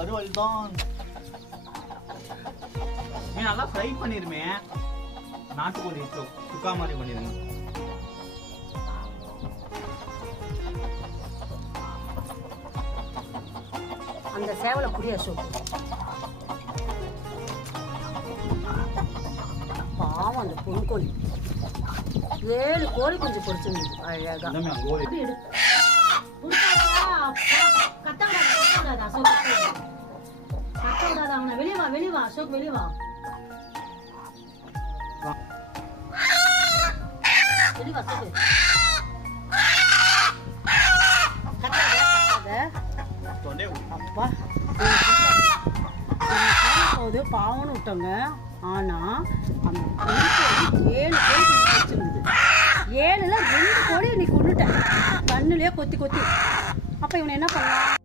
வறுவல் தான். நீ நல்லா ஃப்ரை பண்ணிருமே. நாட்டுக்கோழி சுக்கா மாதிரி பண்ணிருங்க. அந்த சேவலை புரிய சோப்பு பாவம். அந்த பொன்கோழி 7 கோழி கொஞ்சம் பொரிச்சிருந்தது அழகா. கத்தாடாத அசோக், கத்தாடாத அவனை. வெளியே வா அசோக், வெளியே வா. அப்பா பாவம்னு விட்டோங்க. ஆனா அந்த 7 கோழி வச்சிருந்தது. 7ல 2 கோழி நீ கொண்டுட்ட கண்ணுலயே கொத்தி கொத்தி. அப்ப இவனை என்ன பண்ணலாம்?